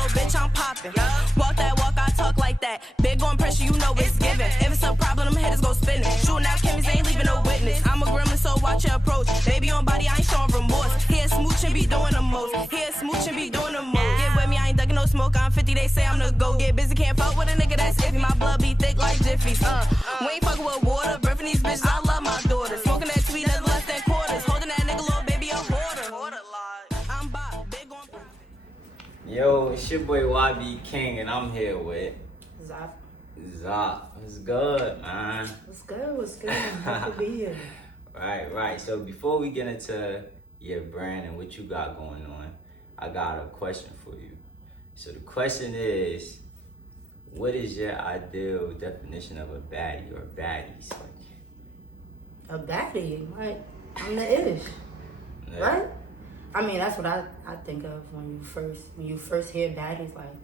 little bitch, I'm popping. Walk that walk, I talk like that. Big on pressure, you know it's given. If it's a problem, them hitters go spinning. Shooting out Kimmy's ain't leaving no witness. I'm a gremlin, so watch your approach. Baby on body, I ain't showing remorse. Here smooching be doing the most. Here smooching be doing the most. Get with me, I ain't ducking no smoke. I'm 50, they say I'm the go. Get busy, can't fuck with a nigga that's iffy. My blood be thick like Jiffy's. We ain't fucking with water. Birthing these bitches, I love my daughter. Smoking that sweet, that's less than quarters. Holding that nigga, little baby, a hoarder. I'm Bob, big on. Yo, it's your boy YB King, and I'm here with ZAK. ZAK. What's good, man? What's good? What's good? Happy to be here. Right. So before we get into your brand and what you got going on, I got a question for you. So the question is, what is your ideal definition of a baddie or baddies? A baddie, like I'm the ish, Yeah. right? I mean, that's what I think of when you first hear baddies. Like,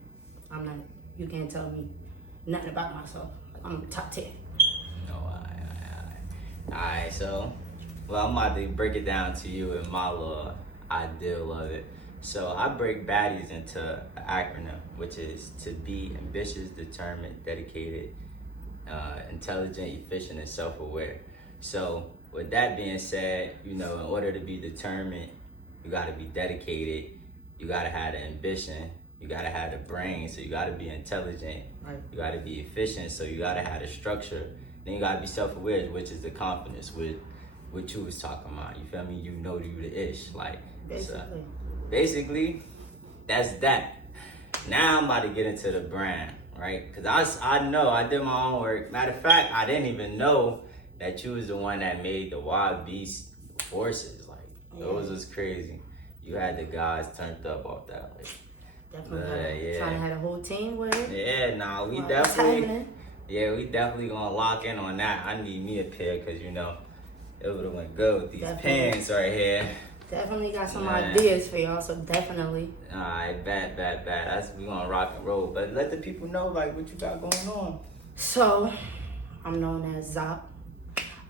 I'm not. You can't tell me nothing about myself. Like, I'm top 10. No, Alright, so, well, I'm about to break it down to you in my little ideal of it. So I break baddies into an acronym, which is to be ambitious, determined, dedicated, intelligent, efficient, and self-aware. So with that being said, in order to be determined, you gotta be dedicated, you gotta have the ambition, you gotta have the brain, so you gotta be intelligent, Right. you gotta be efficient, so you gotta have the structure, then you gotta be self-aware, which is the confidence with what you was talking about, you feel me? You know you the ish, like, basically, that's that. Now I'm about to get into the brand, right? Because I know, I did my own work. Matter of fact, I didn't even know that you was the one that made the Wild Beast forces. Like, those was crazy. You had the guys turned up off that. Like, Definitely. Trying to have a whole team with it. Yeah, nah, we definitely gonna lock in on that. I need me a pair because, it would've went good with these pants right here. Definitely got some ideas for y'all, so definitely. Alright, bad. We gonna rock and roll, but let the people know like what you got going on. So, I'm known as ZAK.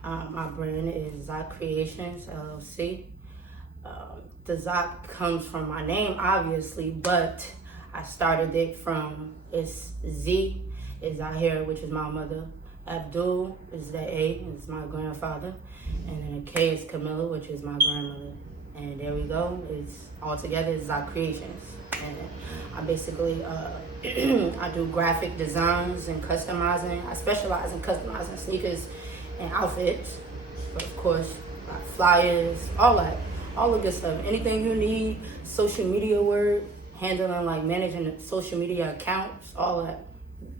My brand is ZAK Creations LLC. The ZAK comes from my name, obviously, but I started it from it's Z is out here, which is my mother. Abdul is the A, is my grandfather, and then the K is Camilla, which is my grandmother. And there we go. It's all together. It's ZAK Creations, and I basically I do graphic designs and customizing. I specialize in customizing sneakers and outfits, but of course, flyers, all the good stuff. Anything you need, social media work, handling like managing the social media accounts, all that.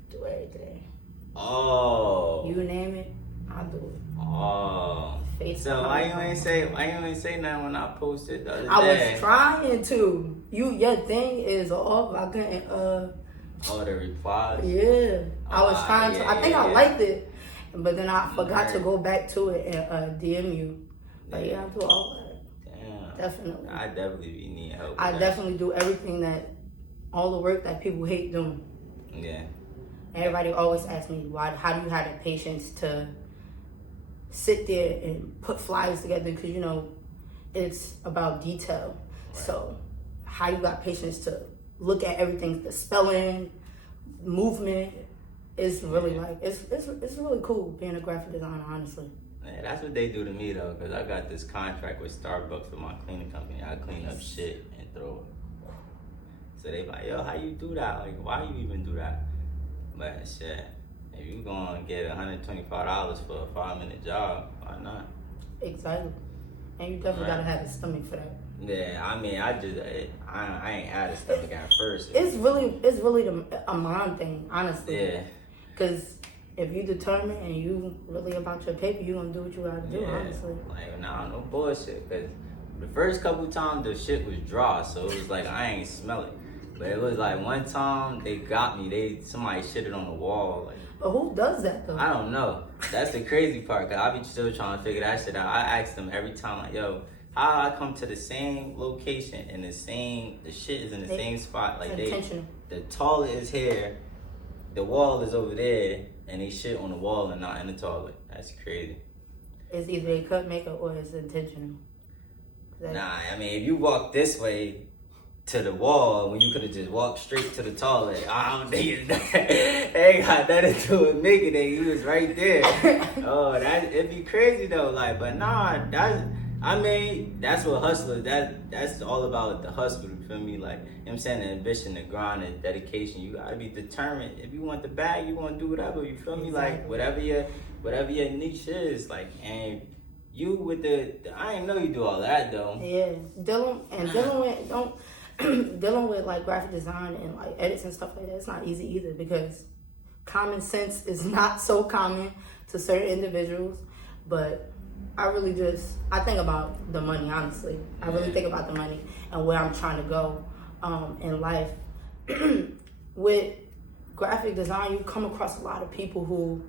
Do everything. Oh. You name it, I do it. Oh. So why you ain't say nothing when I posted the other day? I was trying to. Your thing is off. I couldn't. Oh, the replies. Yeah, I was trying to. I think I liked it, but then I forgot to Right. go back to it and DM you. But yeah, I do all that. Damn. Definitely. I definitely be needing help. I definitely do everything all the work that people hate doing. Yeah. Everybody always asks me, how do you have the patience to sit there and put flyers together? Because, it's about detail. Right. So how you got patience to look at everything, the spelling, movement, is really it's really cool being a graphic designer, honestly. Yeah, that's what they do to me though, because I got this contract with Starbucks with my cleaning company. I clean up shit and throw it. So they like, yo, how you do that? Like, why you even do that? But shit, if you gonna get $125 for a 5-minute job, why not? Exactly. And you definitely gotta have a stomach for that. Yeah, I mean, I ain't had a stomach at first. It's really a mind thing, honestly. Yeah. Cause if you determined and you really about your paper, you gonna do what you gotta do, honestly. Like, nah, no bullshit. Cause the first couple times the shit was dry, so it was like I ain't smell it. But it was like one time they got me. Somebody shitted on the wall. Like, but who does that though? I don't know. That's the crazy part. Cause I be still trying to figure that shit out. I ask them every time, like, yo, how I come to the same location and the shit is in the same spot. Like the toilet is here, the wall is over there, and they shit on the wall and not in the toilet. That's crazy. It's either they cut makeup or it's intentional. Nah, I mean, if you walk this way, to the wall when you could have just walked straight to the toilet. I don't think it's that. It ain't got nothing to do with making it. You was right there. Oh, it'd be crazy though. Like, but nah, that's what hustlers. That's all about the hustle. You feel me? Like, you know what I'm saying, the ambition, the grind, the dedication. You gotta be determined. If you want the bag, you want to do whatever. You feel me? Like whatever your niche is. Like, and you with I ain't know you do all that though. Yeah, dealing with like graphic design and like edits and stuff like that, it's not easy either, because common sense is not so common to certain individuals. But I think about the money, honestly. I really think about the money and where I'm trying to go in life. With graphic design, you come across a lot of people who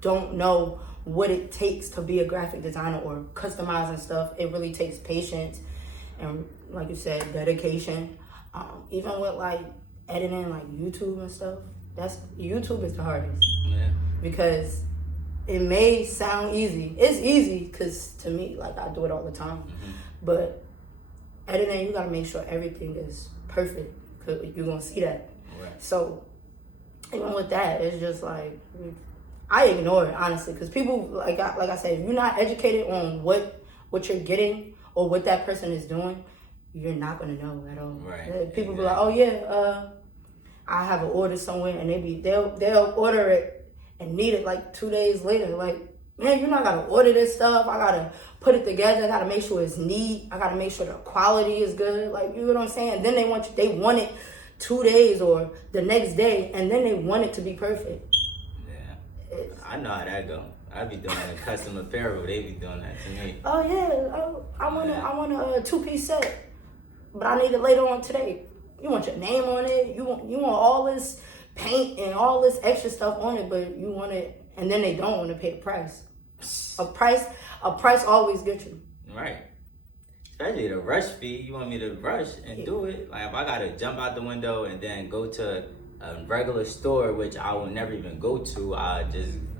don't know what it takes to be a graphic designer or customizing stuff. It really takes patience and, like you said, dedication. Even with like editing, like YouTube and stuff, YouTube is the hardest. Yeah. Because it may sound easy. It's easy because to me, like, I do it all the time. Mm-hmm. But editing, you gotta make sure everything is perfect, because you're gonna see that. Right. So even with that, it's just like, I ignore it, honestly, because people, like I said, if you're not educated on what you're getting or what that person is doing, you're not gonna know at all. Right. People be like, oh yeah, I have an order somewhere, and they'll order it and need it like 2 days later. Like, man, you're not gonna order this stuff. I gotta put it together. I gotta make sure it's neat. I gotta make sure the quality is good. Like, you know what I'm saying? Then they want it 2 days or the next day, and then they want it to be perfect. Yeah, I know how that go. I be doing a custom apparel. They be doing that to me. Oh yeah, I want a 2-piece set, but I need it later on today. You want your name on it. You want all this paint and all this extra stuff on it, but you want it, and then they don't want to pay the price. A price always gets you. Right. Especially the rush fee. You want me to rush and do it. Like, if I gotta jump out the window and then go to a regular store, which I will never even go to, I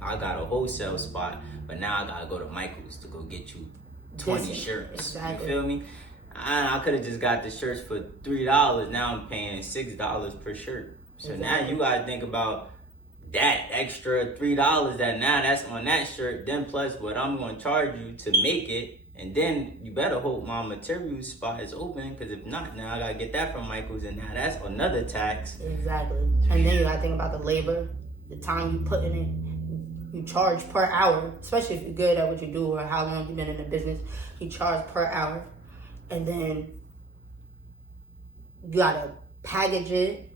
got a wholesale spot, but now I gotta go to Michael's to go get you 20 shirts. Exactly. You feel me? I could have just got the shirts for $3. Now I'm paying $6 per shirt. So now you gotta think about that extra $3 that's on that shirt, then plus what I'm gonna charge you to make it, and then you better hope my material spot is open, because if not, now I gotta get that from Michael's, and now that's another tax. Exactly. And then you gotta think about the labor, the time you put in it. You charge per hour, especially if you're good at what you do or how long you've been in the business. You charge per hour, and then you gotta package it,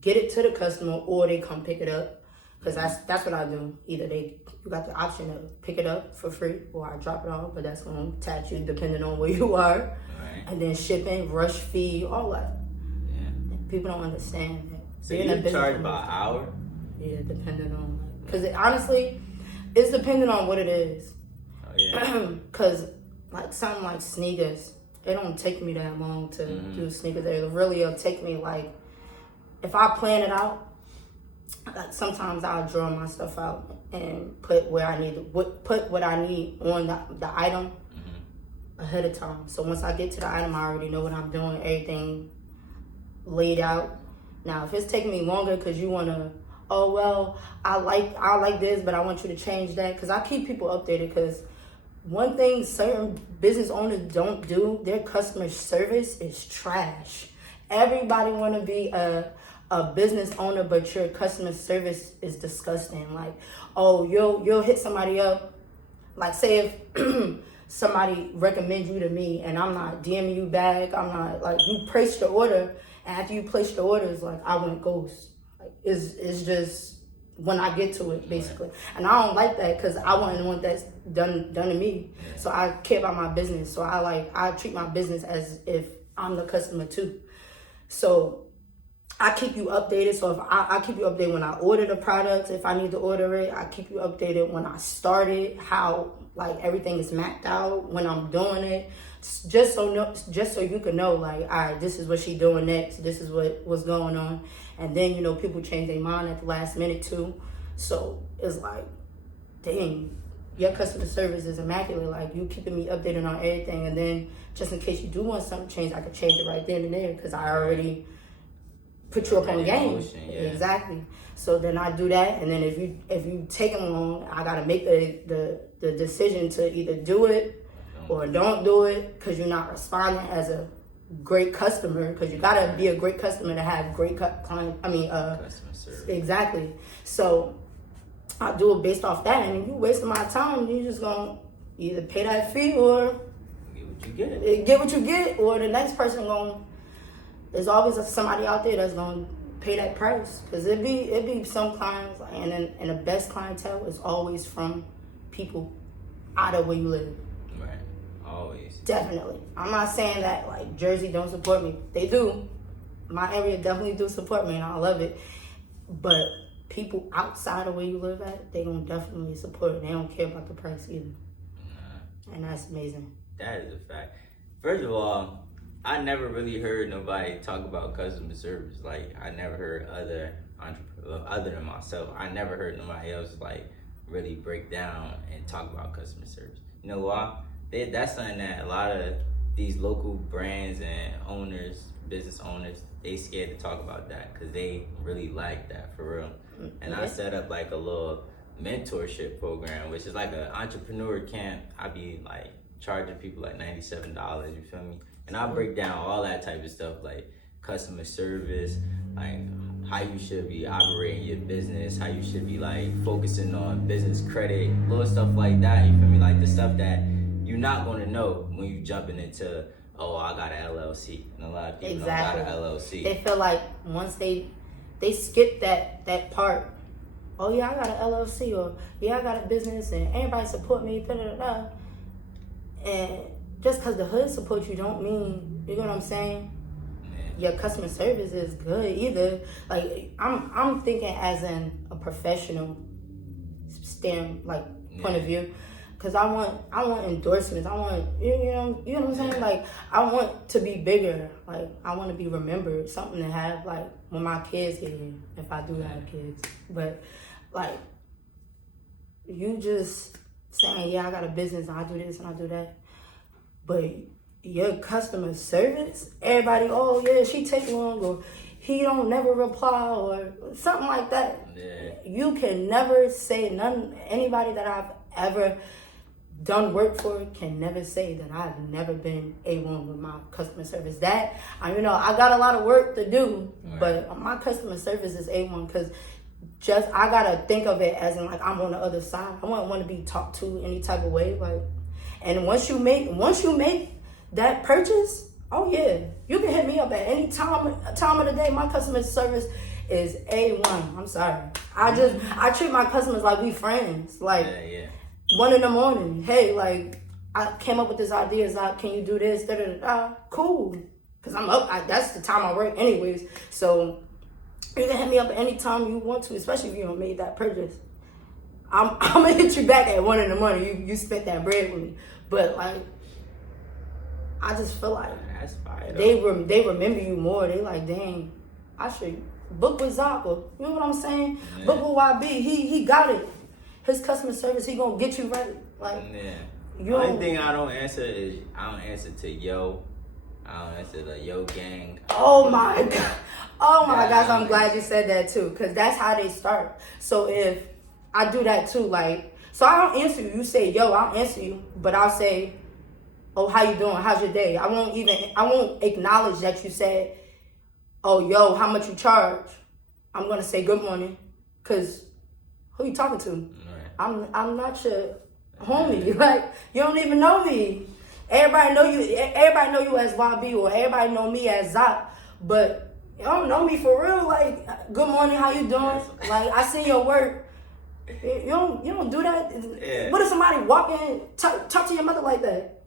get it to the customer, or they come pick it up. Because that's what I do. Either you got the option to pick it up for free, or I drop it off, but that's going to tax you depending on where you are. Right. And then shipping, rush fee, all that. Yeah. People don't understand that. So you charge by hour? Yeah, depending on, because honestly, it's depending on what it is. Oh yeah. Because like something like sneakers, it don't take me that long to do sneakers. It'll take me, like, if I plan it out, like, sometimes I'll draw my stuff out and put what I need on the item ahead of time. So once I get to the item, I already know what I'm doing, everything laid out. Now, if it's taking me longer because you want to, oh, well, I like this, but I want you to change that, because I keep people updated, because one thing certain business owners don't do, their customer service is trash. Everybody want to be a business owner, but your customer service is disgusting. Like, oh, you'll hit somebody up. Like, say if somebody recommends you to me and I'm not DMing you back, I'm not, like, you placed the order, and after you place the order, it's like I went ghost. Like, it's just when I get to it, basically. And I don't like that, because I wouldn't want that done to me. So I care about my business. So I treat my business as if I'm the customer too. So I keep you updated. So if I keep you updated when I order the product, if I need to order it, I keep you updated when I start it, how, like, everything is mapped out when I'm doing it, just so you can know, like, all right, this is what she doing next, this is what's going on. And then, you know, people change their mind at the last minute too. So it's like, dang, your customer service is immaculate. Like, you keeping me updated on everything, and then just in case you do want something changed, I could change it right then and there because I already put you up on game. Motion, yeah. Exactly. So then I do that, and then if you take them long, I gotta make the decision to either do it or don't do it because you're not responding as a great customer. Because you gotta be a great customer to have great customer service. Exactly. So I do it based off that, and if you wasting my time, you just gonna either pay that fee or get what you get, or the next person gonna. There's always somebody out there that's gonna pay that price, because it be some clients, and the best clientele is always from people out of where you live. Right, always. Definitely. I'm not saying that like Jersey don't support me. They do. My area definitely do support me, and I love it. But people outside of where you live at, they gonna definitely support it. They don't care about the price either. Nah. And that's amazing. That is a fact. First of all, I never really heard nobody talk about customer service. Like, I never heard other entrepreneurs, other than myself, I never heard nobody else like really break down and talk about customer service. You know why? That's something that a lot of these local brands and owners, business owners, they scared to talk about that because they really like that for real. And I set up like a little mentorship program, which is like an entrepreneur camp. I be like charging people like $97, you feel me? And I break down all that type of stuff, like customer service, like how you should be operating your business, how you should be like focusing on business credit, little stuff like that, you feel me? Like the stuff that you're not gonna know when you jumping into, oh, I got an LLC. And a lot of people don't got an LLC. They feel like once they skip that part, oh yeah, I got an LLC, or yeah, I got a business and everybody support me, da-da-da-da. And just because the hood supports you don't mean, you know what I'm saying? Your customer service is good either. Like, I'm thinking as in a professional point of view, because I want endorsements. I want you know what I'm saying? Like, I want to be bigger. Like, I want to be remembered, something to have like when my kids get here, if I do have kids. But like, you just saying, yeah, I got a business and I do this and I do that. But your customer service, everybody, oh yeah, she take long, or he don't never reply, or something like that. Yeah. You can never say anybody that I've ever done work for can never say that I've never been A1 with my customer service. That, I got a lot of work to do, right. But my customer service is A1 because I gotta think of it as in like I'm on the other side. I wouldn't want to be talked to any type of way, like. And once you make that purchase, oh yeah, you can hit me up at any time of the day. My customer service is A1. I'm sorry. I treat my customers like we friends. Like 1 a.m, hey, like I came up with this idea. Like, can you do this? Da da da. Cool, cause I'm up. That's the time I work, anyways. So you can hit me up at any time you want to, especially if you don't made that purchase. I'm gonna hit you back at 1 a.m. You spent that bread with me, but like, I just feel like that's fire, they remember you more. They like, dang, I should book with ZAK, or you know what I'm saying? Yeah. Book with YB. He got it. His customer service, he gonna get you right. Like, the only thing I don't answer is I don't answer to yo. I don't answer to yo gang. Oh my god. Oh my gosh, I'm glad you said that too, cause that's how they start. So if I do that too, like, so I don't answer you. You say, yo, I'll answer you, but I'll say, oh, how you doing? How's your day? I won't acknowledge that you said, oh, yo, how much you charge? I'm gonna say good morning, cause who you talking to? Right. I'm not your homie. Like, you don't even know me. Everybody know you as YB, or everybody know me as ZAK, but you don't know me for real. Like, good morning, how you doing? Like, I see your work. You don't do that. Yeah. What if somebody walk in, talk to your mother like that?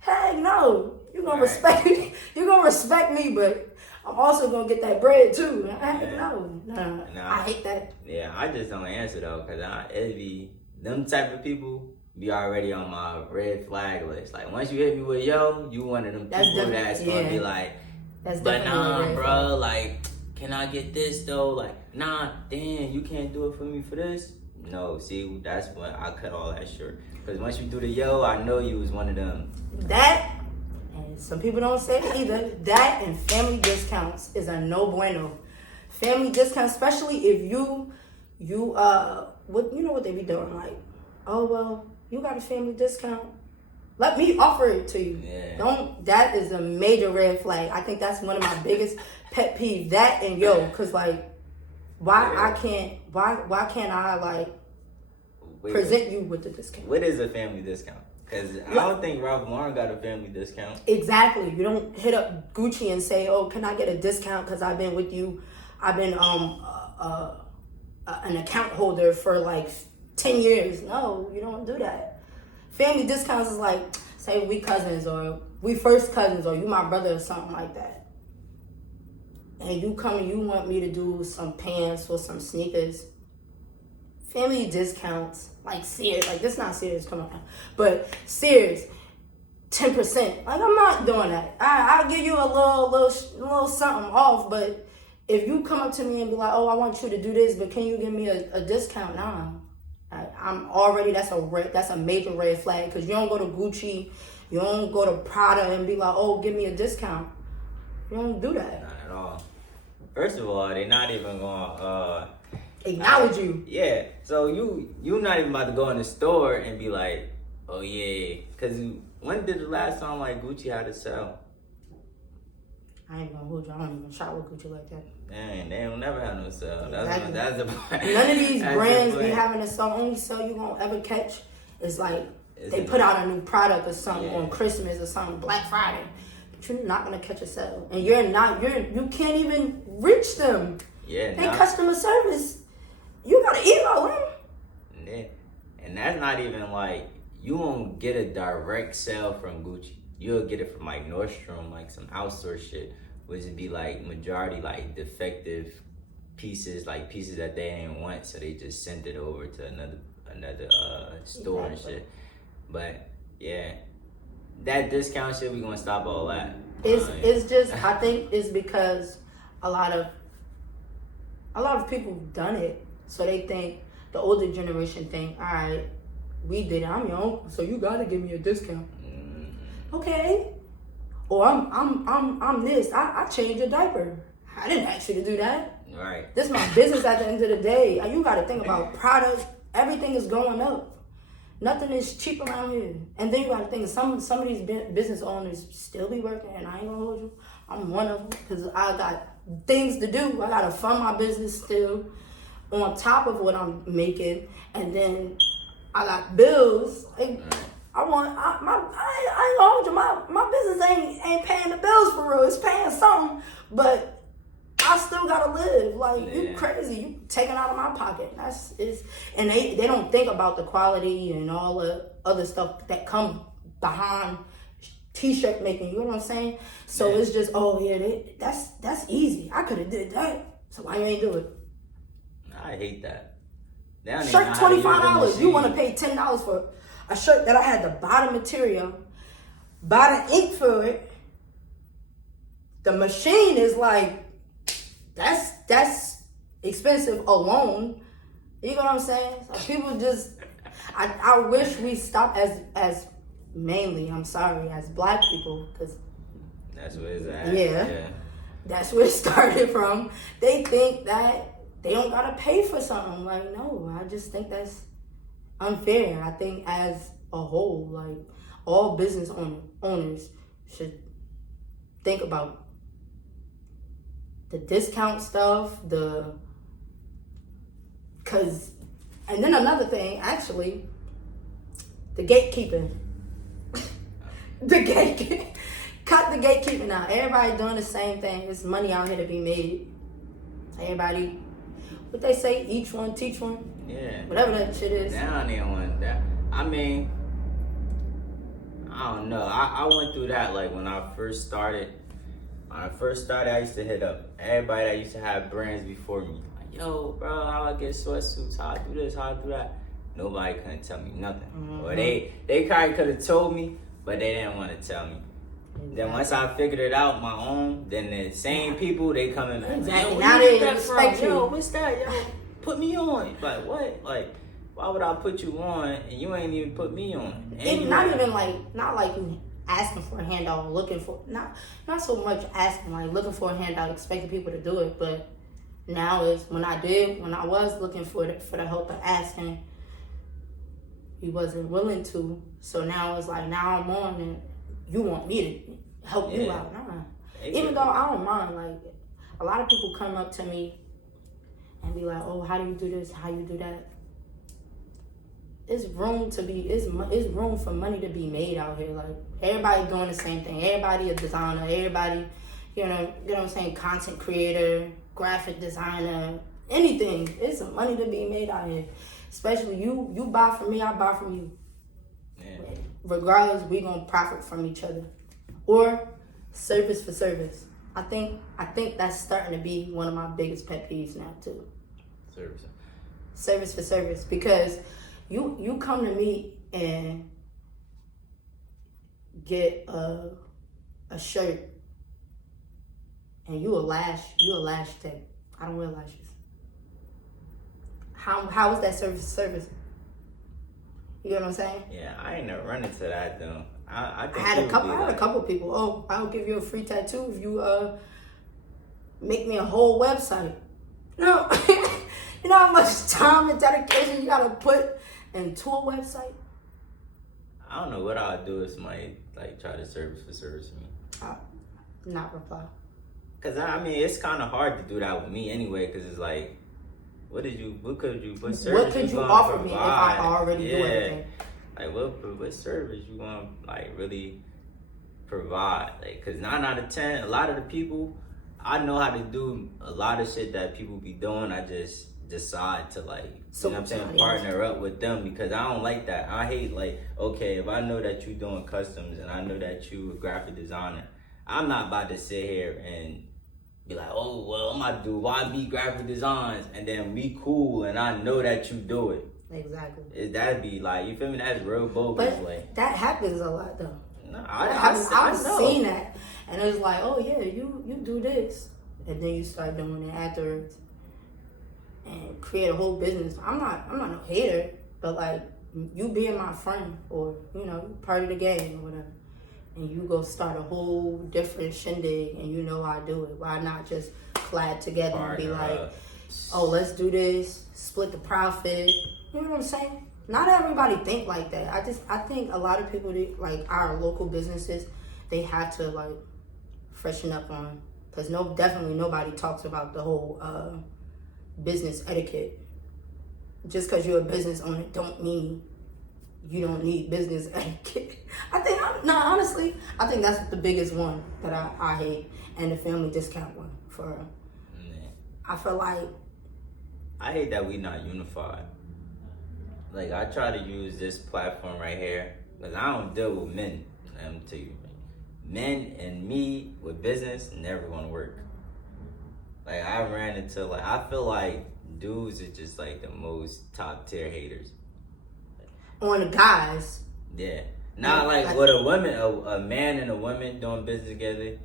Heck no. You're gonna respect me. You're gonna respect me, but I'm also gonna get that bread too. Heck no. Nah. I hate that. Yeah, I just don't answer though, cause it be them type of people be already on my red flag list. Like, once you hit me with yo, you one of them people that's gonna be like, but nah, bro, like, can I get this though? Like, nah, damn, you can't do it for me for this. No, see, that's when I cut all that short. Because once you do the yo, I know you was one of them. That, and some people don't say it either, that and family discounts is a no bueno. Family discounts, especially if you what you know what they be doing, like, oh well, you got a family discount, let me offer it to you. Yeah. That is a major red flag. I think that's one of my biggest pet peeves. That and yo, cause like, why can't I like present you with the discount? What is a family discount? Because I don't think Ralph Lauren got a family discount. Exactly. You don't hit up Gucci and say, oh, can I get a discount because I've been with you? I've been an account holder for like 10 years. No, you don't do that. Family discounts is like, say we cousins or we first cousins or you my brother or something like that. And you come and you want me to do some pants or some sneakers. Family discounts, like Sears, like this not Sears, come on, but Sears, 10%. Like I'm not doing that. I'll give you a little something off, but if you come up to me and be like, oh, I want you to do this, but can you give me a discount? Nah, I'm already, that's a major red flag, because you don't go to Gucci, you don't go to Prada and be like, oh, give me a discount. You don't do that. Not at all. First of all, they're not even gonna acknowledge you. Yeah, so you not even about to go in the store and be like, oh yeah, because when did the last time like Gucci had a sale? I ain't gonna hold you. I don't even shop with Gucci like that. Dang, they don't never have no sale. Exactly. That's the point. None of these That's brands the be point. having a sale. Only sale you gonna ever catch is like they put out a new product or something on Christmas or something, Black Friday. But you're not gonna catch a sale, and you can't even reach them. Yeah, They customer service. You gotta email them. Yeah. And that's not even like, you won't get a direct sale from Gucci. You'll get it from like Nordstrom, like some outsourced shit, which would be like majority like defective pieces, like pieces that they didn't want, so they just sent it over to another store and shit. But yeah, that discount shit, we gonna stop all that. It's just, I think it's because a lot of people done it, so they think, the older generation think, all right, we did it, I'm your uncle, so you gotta give me a discount. Okay. Or I'm this. I changed your diaper. I didn't ask you to do that. Right. This is my business at the end of the day. You got to think about products. Everything is going up. Nothing is cheap around here. And then you got to think, some of these business owners still be working, and I ain't gonna hold you. I'm one of them, because I got things to do. I got to fund my business still on top of what I'm making, and then I got bills. Like, I ain't gonna hold you. My business ain't paying the bills for real. It's paying something, but I still gotta live. Like, you crazy. You taking out of my pocket. And they don't think about the quality and all the other stuff that come behind t-shirt making. You know what I'm saying? So it's just, oh yeah, that's easy. I could have did that. So why you ain't do it? I hate that. Shirt $25. You want to pay $10 for a shirt that I had to buy the material, buy the ink for it. The machine is like, that's expensive alone. You know what I'm saying? So people just, I wish we stopped as mainly, I'm sorry, as black people, because that's where it's at. Yeah, that's where it started from. They think that they don't gotta pay for something. Like, no, I just think that's unfair. I think as a whole, like, all business owners should think about the discount stuff, and then another thing, actually, the gatekeeping. Cut the gatekeeping out. Everybody doing the same thing. There's money out here to be made. Everybody, what they say, each one teach one. Yeah. Whatever that shit is. Down there on that. I mean, I don't know. I went through that like when I first started. When I first started, I used to hit up everybody that used to have brands before me. Like, yo, bro, how I get sweatsuits, how I do this, how I do that. Nobody couldn't tell me nothing. Mm-hmm. Or they probably could have told me, but they didn't want to tell me. Exactly. Then once I figured it out my own, then the same people, they come in and exactly. yo, Now they expect you. Yo, what's that? Yo, put me on. Like, what? Like, why would I put you on and you ain't even put me on? Not like you asking for a handout, looking for, not so much asking, like looking for a handout, expecting people to do it, but now is when I was looking for the help of asking, he wasn't willing to. So now it's like, now I'm on and you want me to help you out. Nah. Even though I don't mind, like a lot of people come up to me and be like, oh, how do you do this? How you do that? It's room for money to be made out here. Like everybody doing the same thing. Everybody a designer. Everybody, you know what I'm saying, content creator, graphic designer, anything. It's some money to be made out here. Especially you buy from me, I buy from you. Yeah. Regardless, we gonna profit from each other. Or service for service. I think that's starting to be one of my biggest pet peeves now too. Service for service, because you come to me and get a shirt and you a lash tech. I don't wear lashes. How is that service? You get what I'm saying? Yeah, I ain't never run into that though. I had a couple people. Oh, I'll give you a free tattoo if you make me a whole website. No, you know how much time and dedication you gotta put into a website? I don't know what I'll do if somebody like try to service me. Not reply. Cause I mean it's kind of hard to do that with me anyway. Cause it's like, what could you offer me if I already do everything? Like what service you gonna like really provide? Like, cause 9 out of 10, a lot of the people, I know how to do a lot of shit that people be doing. I just decide to like, you know what I'm saying, partner up with them because I don't like that. I hate like, okay, if I know that you doing customs and I know that you a graphic designer, I'm not about to sit here and be like, oh, well, I'm about to do YB graphic designs and then we cool and I know that you do it. Exactly. That'd be like, you feel me? That's real bogus. But like, that happens a lot though. No, I've seen that. And it's like, oh yeah, you do this. And then you start doing it afterwards. And create a whole business. I'm not no hater, but like you being my friend or, you know, part of the game or whatever. And you go start a whole different shindig and you know I do it. Why not just clad together and be like, oh, let's do this, split the profit. You know what I'm saying? Not everybody think like that. I think a lot of people, like our local businesses, they have to like freshen up on, because definitely nobody talks about the whole business etiquette. Just because you're a business owner don't mean you don't need business etiquette. Honestly, I think that's the biggest one that I hate, and the family discount one for real. I feel like I hate that we not unified. Like I try to use this platform right here because I don't deal with men. I'm tell you, men and me with business never gonna work. Like I ran into like I feel like dudes are just like the most top tier haters. On the guys. Yeah. Not like with a woman, a man and a woman doing business together,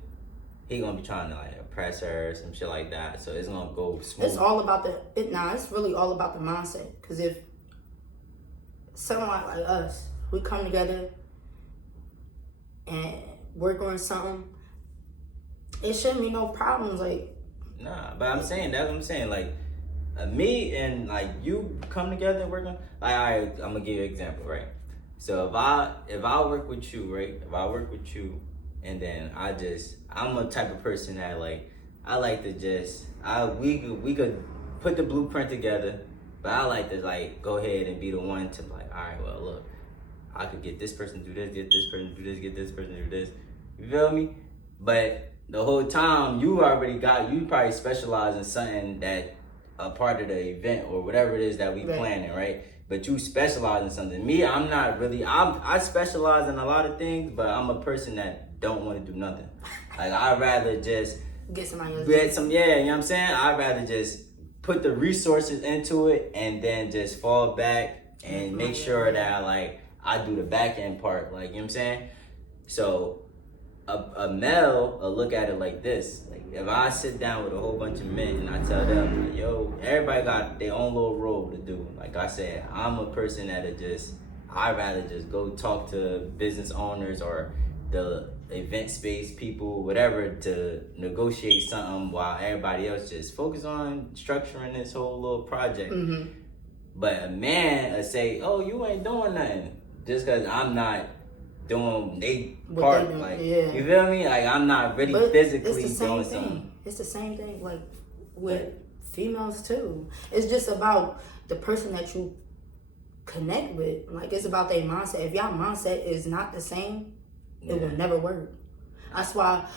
he gonna be trying to like oppress her or some shit like that. So it's gonna go smooth. It's all about it's really all about the mindset. Cause if someone like us, we come together and work on something, it shouldn't be no problems. Like, nah, but I'm saying that's what I'm saying. Like me and like you come together and work on. Like, all right, I'm gonna give you an example, right? So if I work with you, right? If I work with you, and then I'm a type of person that like I like to just we could put the blueprint together, but I like to like go ahead and be the one to like, all right, well look, I could get this person to do this, get this person to do this, get this person to do this. You feel me? But the whole time you probably specialize in something that a part of the event or whatever it is that we planning, right? But you specialize in something. Me, I'm not really. I specialize in a lot of things, but I'm a person that don't want to do nothing. Like I'd rather just get somebody else. You know what I'm saying? I'd rather just put the resources into it and then just fall back and make sure that like I do the back end part. Like, you know what I'm saying? So a male will look at it like this. Like if I sit down with a whole bunch of men and I tell them, like, yo, everybody got their own little role to do. Like I said, I'm a person that'll I'd rather just go talk to business owners or the event space people, whatever, to negotiate something while everybody else just focus on structuring this whole little project. Mm-hmm. But a man will say, oh, you ain't doing nothing just because I'm not doing they part. Like, yeah. You feel me? Like, I'm not really physically doing something. It's the same thing, like, with females, too. It's just about the person that you connect with. Like, it's about their mindset. If y'all mindset is not the same, it will never work. That's why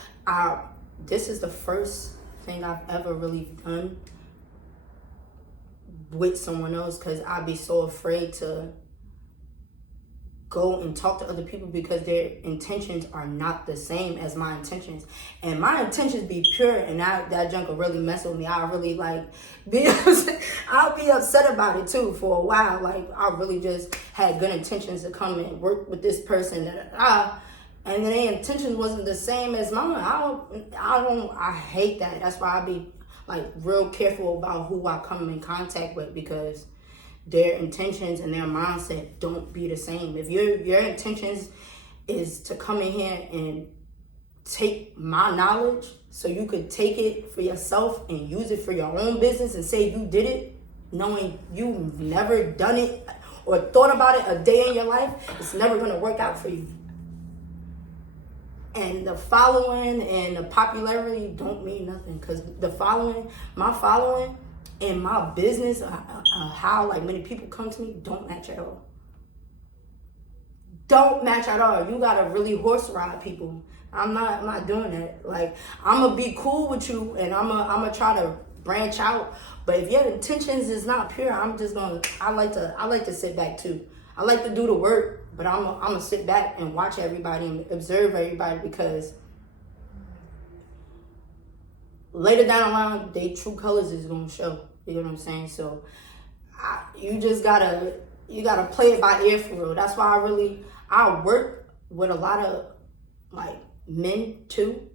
this is the first thing I've ever really done with someone else, because I'd be so afraid to go and talk to other people because their intentions are not the same as my intentions. And my intentions be pure, and that junk will really mess with me. I'll really I'll be upset about it too for a while. Like, I really just had good intentions to come and work with this person, and their intentions wasn't the same as mine. I hate that. That's why I be like real careful about who I come in contact with, because their intentions and their mindset don't be the same. If your intentions is to come in here and take my knowledge so you could take it for yourself and use it for your own business and say you did it, knowing you've never done it or thought about it a day in your life, it's never going to work out for you. And the following and the popularity don't mean nothing, because my following and my business, how like many people come to me, don't match at all. Don't match at all. You gotta really horse ride people. I'm not doing that. Like, I'm gonna be cool with you, and I'm gonna try to branch out. But if your intentions is not pure, I like to sit back too. I like to do the work, but I'm gonna sit back and watch everybody and observe everybody, because later down the line, their true colors is gonna show. You know what I'm saying? So you just gotta play it by ear for real. That's why I work with a lot of like men too,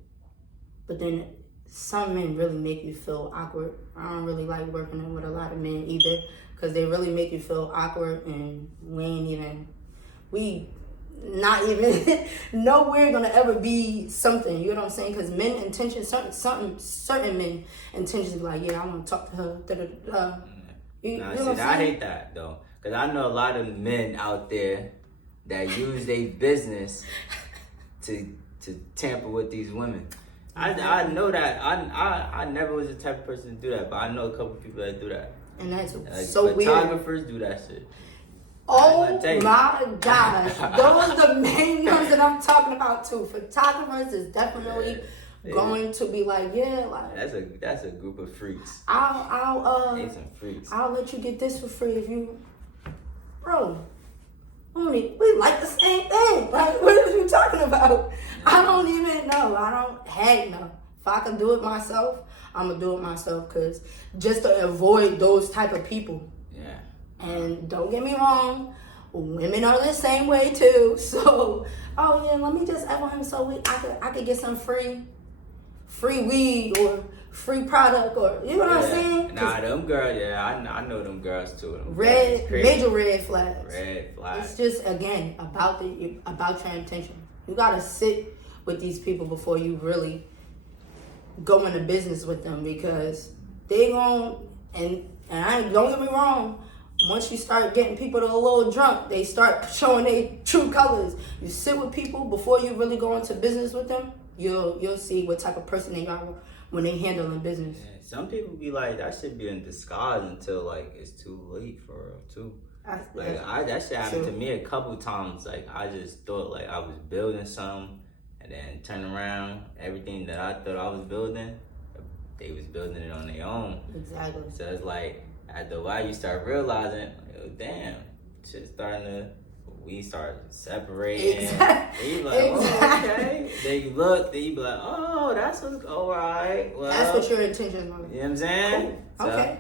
but then some men really make you feel awkward. I don't really like working with a lot of men either, because they really make you feel awkward, and we not even nowhere gonna ever be something. You know what I'm saying? Because men intentions, certain men intentions be like, yeah, I want to talk to her. I hate that though, because I know a lot of men out there that use their business to tamper with these women. I know that. I never was the type of person to do that, but I know a couple people that do that. And that's so weird. Photographers do that shit. Oh my gosh, those are the main ones that I'm talking about too. Photographers is definitely going to be like, like that's a group of freaks. They some freaks. I'll let you get this for free if you, bro. We like the same thing. Like, what are you talking about? I don't even know. Heck no. If I can do it myself, I'm gonna do it myself, because just to avoid those type of people. Yeah. And don't get me wrong, women are the same way too. So, let me just F on him so I could get some free weed or free product, or you know what I'm saying? Nah, them girls, I know them girls too. Major red flags. Red flags. It's just, again, about your intention. You gotta sit with these people before you really go into business with them, because they gon' don't get me wrong, once you start getting people to a little drunk, they start showing their true colors. You sit with people before you really go into business with them, you'll see what type of person they are when they handling business. Yeah, some people be like, that should be in disguise until like it's too late for real too. That shit happened to me a couple times. Like, I just thought like I was building something, and then turn around, everything that I thought I was building, they was building it on their own. Exactly. So it's like, after a while you start realizing, like, oh, damn, shit's we start separating. Exactly. And you like, oh, okay. Then you look, then you be like, oh, that's what's all right. Well, that's what your intentions are. You know what I'm saying? Cool. Okay.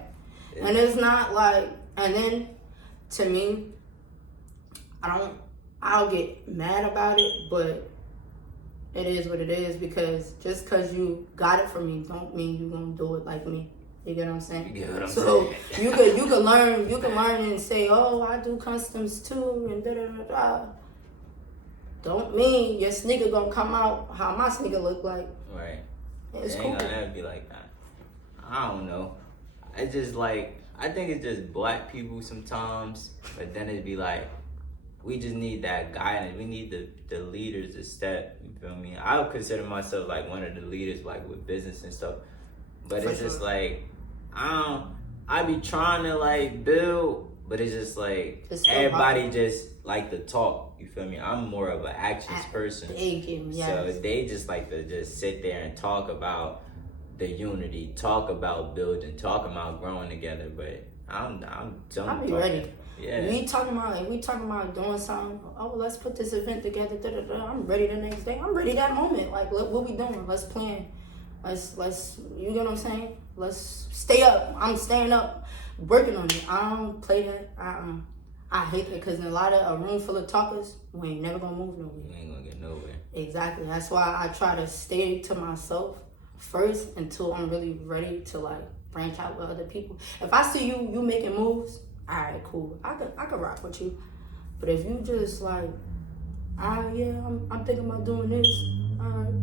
And it's not like, and then to me, I'll get mad about it, but It is what it is, because just because you got it from me don't mean you're gonna do it like me. You get what I'm saying? You get what I'm so saying? you can learn and say, oh, I do customs too, and da da da da. Don't mean your sneaker gonna come out how my sneaker look like. Right. It's it cool. ain't gonna ever be like that. I don't know. It's just like, I think it's just black people sometimes, but then it'd be like, we just need that guidance. We need the leaders to step. You feel me? I would consider myself like one of the leaders, like with business and stuff. But it's just like, I be trying to like build, but it's just like everybody just like to talk. You feel me? I'm more of an actions person. So they just like to just sit there and talk about the unity, talk about building, talk about growing together. But I'm done. I'll be ready. Yeah. We talking about doing something. Oh, let's put this event together. Da, da, da. I'm ready the next day. I'm ready that moment. Like, look, what we doing? Let's plan. Let's. You get what I'm saying? Let's stay up. I'm staying up, working on it. I don't play that. I hate that, because in a lot of a room full of talkers, we ain't never gonna move nowhere. We ain't gonna get nowhere. Exactly. That's why I try to stay to myself first until I'm really ready to like branch out with other people. If I see you making moves, all right, cool. I could rock with you. But if you just like, I'm thinking about doing this. All right,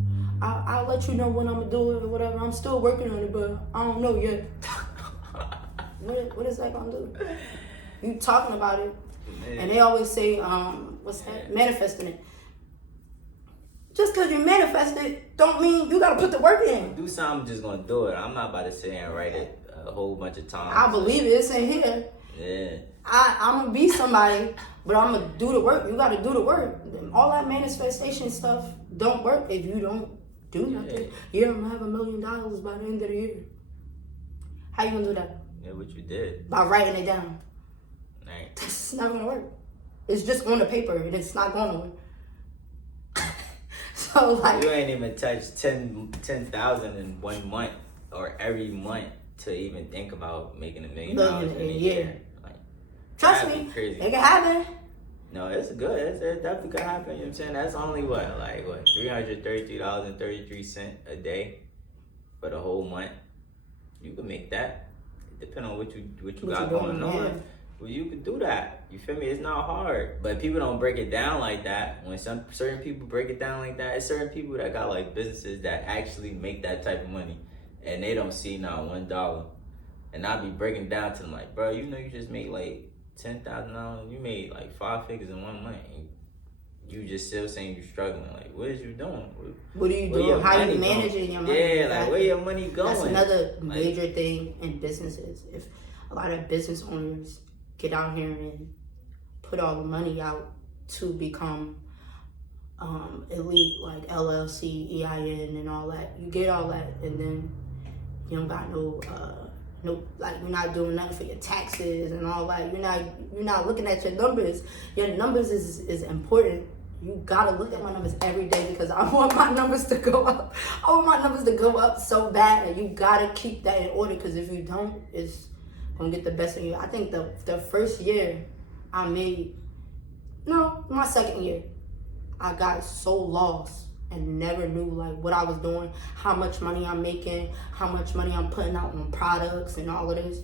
I'll let you know when I'm gonna do it or whatever. I'm still working on it, but I don't know yet. What is that gonna do? You talking about it, and they always say, what's that? Manifesting it. Just because you manifest it, don't mean you gotta put the work in. Do something, I'm just gonna do it. I'm not about to sit here and write it a whole bunch of times. I believe it. It's in here. Yeah. I'm gonna be somebody, but I'm gonna do the work. You gotta do the work. All that manifestation stuff don't work if you don't do nothing. Yeah, I'm gonna have $1 million by the end of the year. How you gonna do that? Yeah, what you did. By writing it down. Right. It's not gonna work. It's just on the paper and it's not going nowhere. So like, you ain't even touched 10,000 in 1 month or every month to even think about making $1 million in a year. Like, trust me, crazy. It can happen. No, it's good. It definitely could happen. You know what I'm saying? That's only what $333.33 a day for the whole month. You can make that. Depending on what you got going on. Yeah. Well, you can do that. You feel me? It's not hard. But people don't break it down like that. When certain people break it down like that, it's certain people that got like businesses that actually make that type of money, and they don't see not $1. And I be breaking down to them like, bro, you know you just made like $10,000. You made like 5 figures in 1 month. And you just still saying you're struggling. Like, what is you doing? What are you doing? How you managing your money? Yeah, exactly. Like where your money going? That's another major thing in businesses. If a lot of business owners get out here and put all the money out to become elite, like LLC, EIN, and all that, you get all that, and then you don't got no, like you're not doing nothing for your taxes and all that. You're not looking at your numbers. Your numbers is important. You gotta look at my numbers every day, because I want my numbers to go up. I want my numbers to go up so bad, and you gotta keep that in order, because if you don't, it's gonna get the best of you. I think the first year my second year, I got so lost and never knew like what I was doing, how much money I'm making, how much money I'm putting out on products and all of this.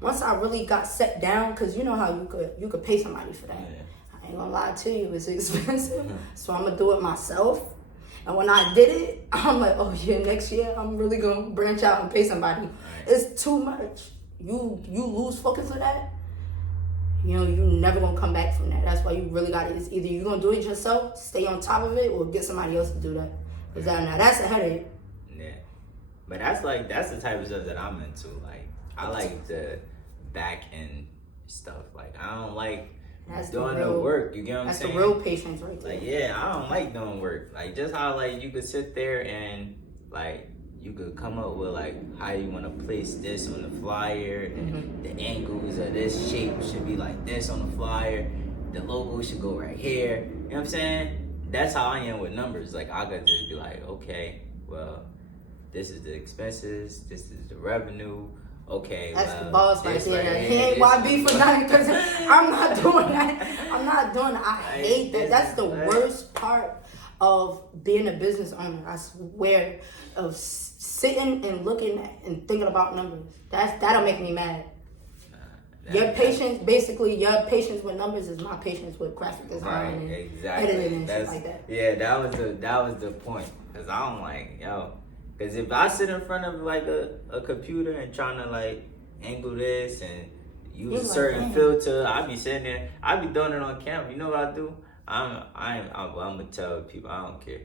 Once I really got set down, because you know how you could pay somebody for that. Yeah. I ain't gonna lie to you, it's expensive. So I'm gonna do it myself. And when I did it, I'm like, oh yeah, next year I'm really gonna branch out and pay somebody. It's too much. You lose focus of that, you never gonna come back from that. That's why you really got it. It's either you gonna do it yourself, stay on top of it, or get somebody else to do that. Cause that's a headache. Yeah, but that's the type of stuff that I'm into. Like, I like the back end stuff. Like, I don't like doing the work. You get what I'm saying? That's the real patience right there. Like, yeah, I don't like doing work. Like, just how like you could sit there and like you could come up with like how you want to place this on the flyer, and the angles of this shape should be like this on the flyer. The logo should go right here. You know what I'm saying? That's how I am with numbers. Like, I could just be like, okay, well, this is the expenses, this is the revenue. Okay, that's the boss right there. He ain't YB for nothing, because I'm not doing that. I hate that. That's the worst part of being a business owner. I swear, of sitting and looking at and thinking about numbers. That'll make me mad. Your patience with numbers is my patience with graphic design and editing and shit like that. Yeah, that was the point. Cause I'm like, yo, cause if I sit in front of like a computer and trying to like angle this and use a certain filter, I be sitting there, I be doing it on camera. You know what I do? I'm gonna tell people I don't care.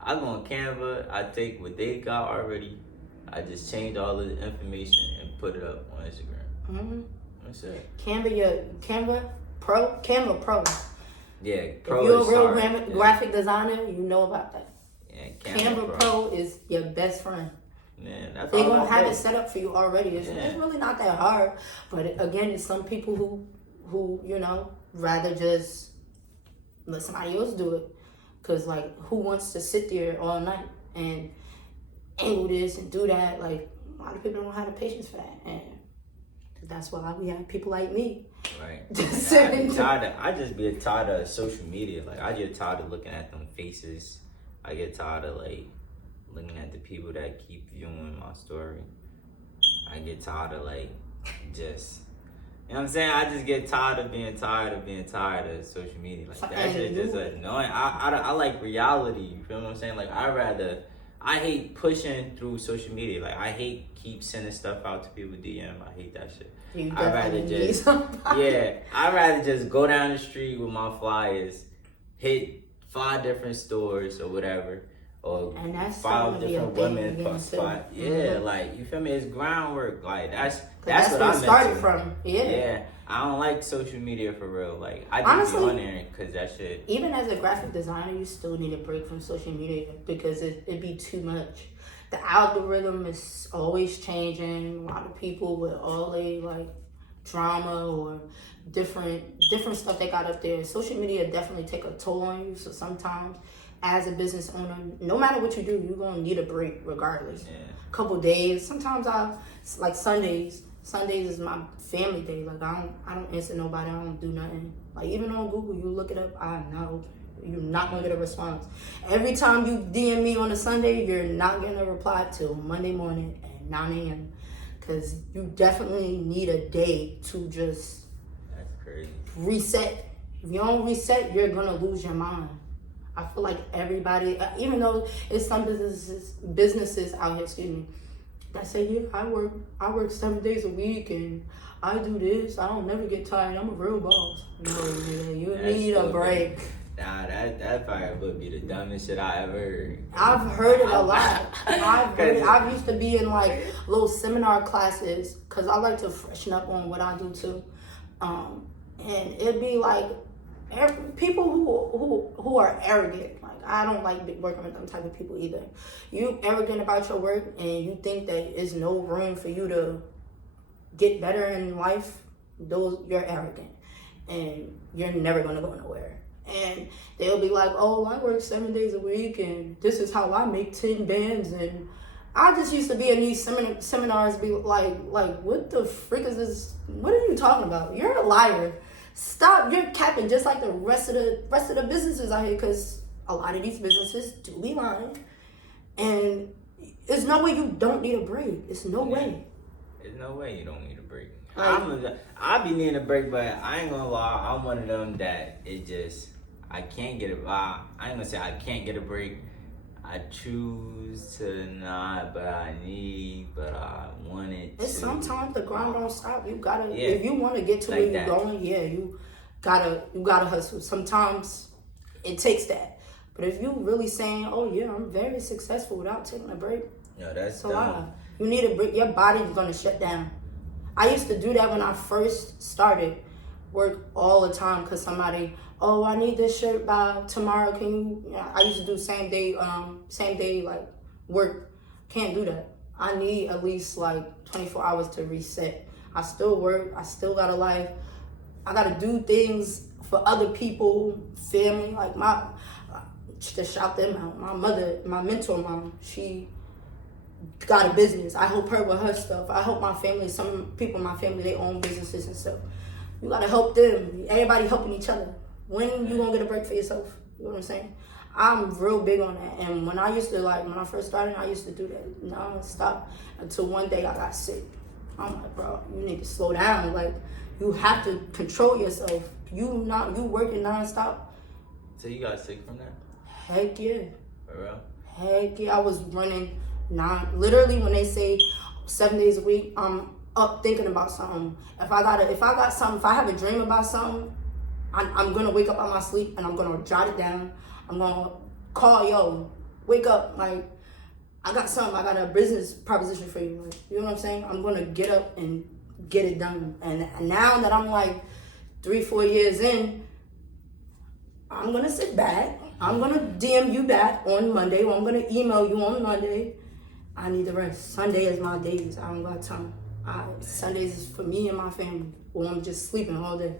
I go on Canva, I take what they got already, I just change all the information and put it up on Instagram. Mm-hmm. That's it. Canva Pro. Yeah, Pro. If you're a real graphic designer, you know about that. Yeah, Canva Pro is your best friend. Man, that's they're all gonna have it set up for you already. It's really not that hard. But again, it's some people who rather just let somebody else do it. Cause like, who wants to sit there all night and angle this and do that? Like, a lot of people don't have the patience for that, and that's why we have people like me. Right. I just get tired of social media. Like, I get tired of looking at them faces. I get tired of like looking at the people that keep viewing my story. I get tired of like just, you know what I'm saying? I just get tired of being tired of social media. Like, that shit just annoying. I like reality. You feel what I'm saying? Like, I hate pushing through social media. Like, I hate keep sending stuff out to people DM. I hate that shit. I'd rather just go down the street with my flyers, hit 5 different stores or whatever, or 5 different women per spot. Yeah, like, you feel me? It's groundwork. Like, that's what I started from. Yeah. I don't like social media for real. Like, I just be on there because that shit. Even as a graphic designer, you still need a break from social media because it'd be too much. The algorithm is always changing. A lot of people with all they like drama or different stuff they got up there. Social media definitely take a toll on you. So sometimes, as a business owner, no matter what you do, you're gonna need a break regardless. Yeah. A couple days. Sometimes like Sundays. Sundays is my family day. Like, I don't answer nobody. I don't do nothing. Like, even on Google, you look it up, I'm not open. You're not gonna get a response. Every time you DM me on a Sunday, you're not getting a reply till Monday morning at 9 a.m. Because you definitely need a day to just reset. If you don't reset, you're gonna lose your mind. I feel like everybody, even though it's some businesses out here, that say, yeah, I work 7 days a week and I do this. I don't never get tired. I'm a real boss. No, nigga, you need a break. Nah, that probably would be the dumbest shit I ever heard. I've heard it a lot. I used to be in like little seminar classes because I like to freshen up on what I do too. And it'd be like people who are arrogant. Like, I don't like working with them type of people either. You arrogant about your work and you think that there's no room for you to get better in life, you're arrogant and you're never gonna go nowhere. And they'll be like, oh, I work 7 days a week and this is how I make 10 bands. And I just used to be in these seminars be like, what the frick is this? What are you talking about? You're a liar. Stop, you're capping just like the rest of the businesses out here, because a lot of these businesses do be lying. And there's no way you don't need a break. It's no way. There's no way you don't need a break. I be needing a break, but I ain't gonna lie, I'm one of them that I can't get I ain't gonna say I can't get a break. I choose to not, but I want it to. Sometimes the grind don't stop. You gotta, if you want to get to where you're going, you gotta hustle. Sometimes it takes that. But if you really saying, oh yeah, I'm very successful without taking a break, no, that's a lie. You need a break. Your body's gonna shut down. I used to do that when I first started work all the time, because somebody, oh, I need this shirt by tomorrow. Can you? I used to do same day like work. Can't do that. I need at least like 24 hours to reset. I still work. I still got a life. I gotta do things for other people, family. Like to shout them out. My mother, my mentor mom, she got a business. I help her with her stuff. I help my family. Some people in my family, they own businesses and stuff. You gotta help them. Everybody helping each other. When you gonna get a break for yourself? You know what I'm saying? I'm real big on that. And when I used to, like, when I first started, I used to do that non-stop until one day I got sick. I'm like, bro, you need to slow down. Like, you have to control yourself. You working non-stop. So you got sick from that? Heck yeah. For real? Heck yeah. I was running literally when they say 7 days a week, I'm up thinking about something. If I have a dream about something, I'm gonna wake up out my sleep and I'm gonna jot it down. I'm gonna call, yo, wake up, like, I got a business proposition for you. Like, you know what I'm saying? I'm gonna get up and get it done. And now that I'm like 3-4 years in, I'm gonna sit back. I'm gonna DM you back on Monday, or I'm gonna email you on Monday. I need the rest. Sunday is my days. I don't got time. Sundays is for me and my family, or I'm just sleeping all day.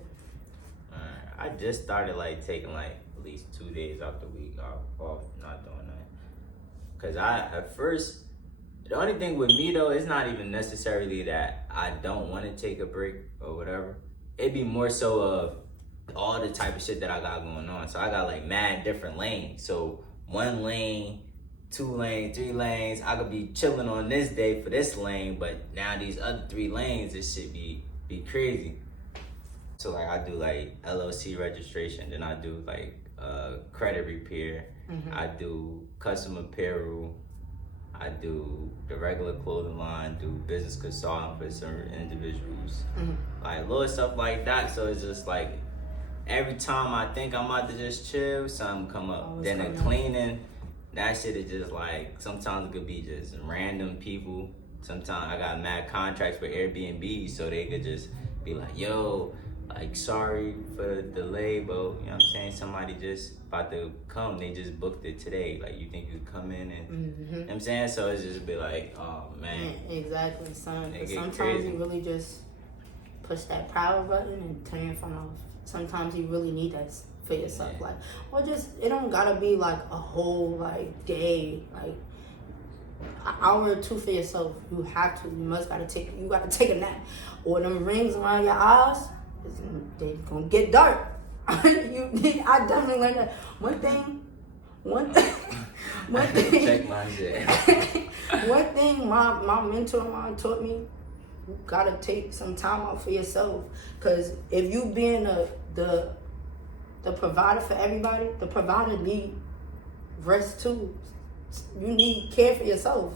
I just started like taking like at least 2 days out the week off, not doing that. Cause at first, the only thing with me though, it's not even necessarily that I don't want to take a break or whatever. It'd be more so of all the type of shit that I got going on. So I got like mad different lanes. So 1 lane, 2 lanes, 3 lanes. I could be chilling on this day for this lane, but now these other 3 lanes, this shit be crazy. So like I do like LLC registration, then I do like credit repair. Mm-hmm. I do custom apparel. I do the regular clothing line, do business consulting for certain individuals. Mm-hmm. Like little stuff like that. So it's just like every time I think I'm about to just chill, something come up. Then the cleaning, that shit is just like, sometimes it could be just random people. Sometimes I got mad contracts for Airbnb, so they could just be like, yo, like, sorry for the delay, but, you know what I'm saying? Somebody just about to come, they just booked it today. Like, you think you could come in and, you know what I'm saying? So it's just be like, oh, man. Exactly, son. But sometimes crazy. you really just push that power button and turn your phone off. Sometimes you really need that for yourself. Yeah. Like, or just, it don't gotta be like a whole, like, day. Like, an hour or 2 for yourself. You have to. You gotta take a nap. Or them rings around your eyes, they gonna get dark. I definitely learned that. One thing. Check my shit. One thing my mentor of mine taught me, you gotta take some time out for yourself. Cause if you being the provider for everybody, the provider need rest too. You need care for yourself.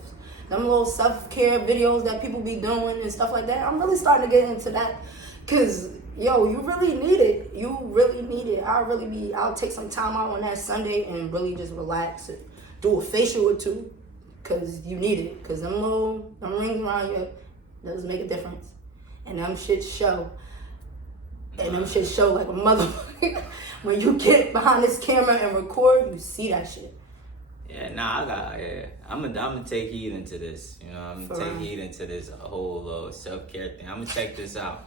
Them little self-care videos that people be doing and stuff like that, I'm really starting to get into that. Cause yo, you really need it. You really need it. I'll take some time out on that Sunday and really just relax and do a facial or 2. Cause you need it. Cause them rings around you does make a difference. And them shit show. And them shit show like a motherfucker. When you get behind this camera and record, you see that shit. Yeah, I'm gonna take heed into this. You know, I'm gonna take heed into this whole self-care thing. I'm gonna check this out.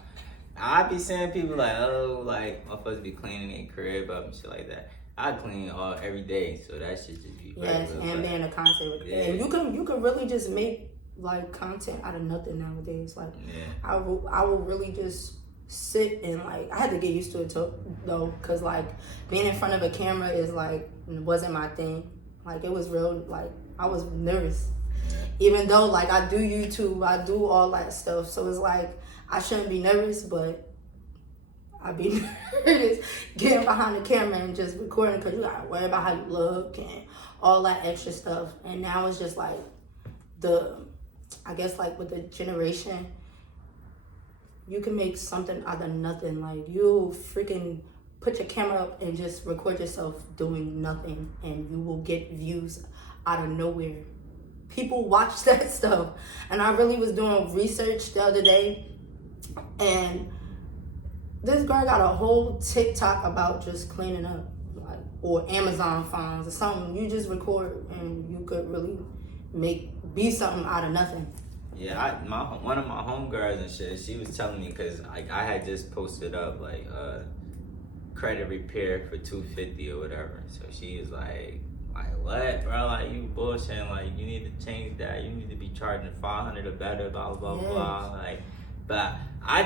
I be seeing people like, oh, like, I'm supposed to be cleaning their crib up and shit like that. I clean every day, so that shit just be yes, and being a content with and you can really just make like content out of nothing nowadays. Like, I will really just sit and like, I had to get used to it though, cause like being in front of a camera is like wasn't my thing. Like, it was real, like, I was nervous. Even though, like, I do YouTube, I do all that stuff. So it's like, I shouldn't be nervous, but I be nervous getting behind the camera and just recording because you got to worry about how you look and all that extra stuff. And now it's just like I guess, like, with the generation, you can make something out of nothing. Like, you freaking put your camera up and just record yourself doing nothing, and you will get views out of nowhere. People watch that stuff. And I really was doing research the other day, and this girl got a whole TikTok about just cleaning up, like, or Amazon finds or something. You just record and you could really be something out of nothing. Yeah, one of my homegirls and shit, she was telling me, because like I had just posted up like credit repair for $250 or whatever. So she was like what, bro? Like, you bullshitting. Like, you need to change that. You need to be charging $500 or better, blah blah blah. Like, but I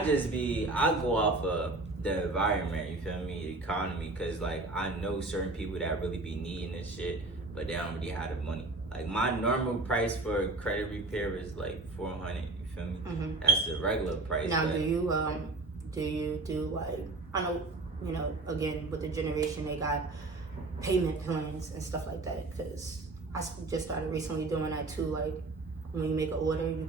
go off of the environment, you feel me, the economy, because like I know certain people that really be needing this shit, but they don't really have the money. Like my normal price for credit repair is like $400, you feel me? That's the regular price. Now, but do you do like, I know, you know, again, with the generation, they got payment plans and stuff like that, because I just started recently doing that too. Like when you make an order, you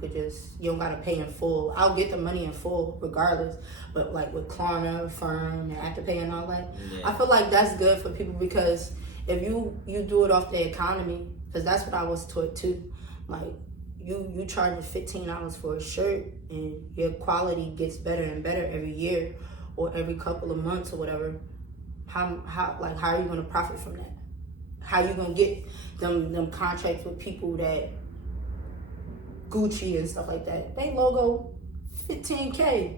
don't gotta pay in full. I'll get the money in full regardless, but like with Klarna, Firm, and Afterpay and all that, I feel like that's good for people, because if you do it off the economy, because that's what I was taught too. Like you charge $15 for a shirt, and your quality gets better and better every year or every couple of months or whatever. How are you gonna profit from that? How you gonna get them contracts with people that Gucci and stuff like that? They logo $15K.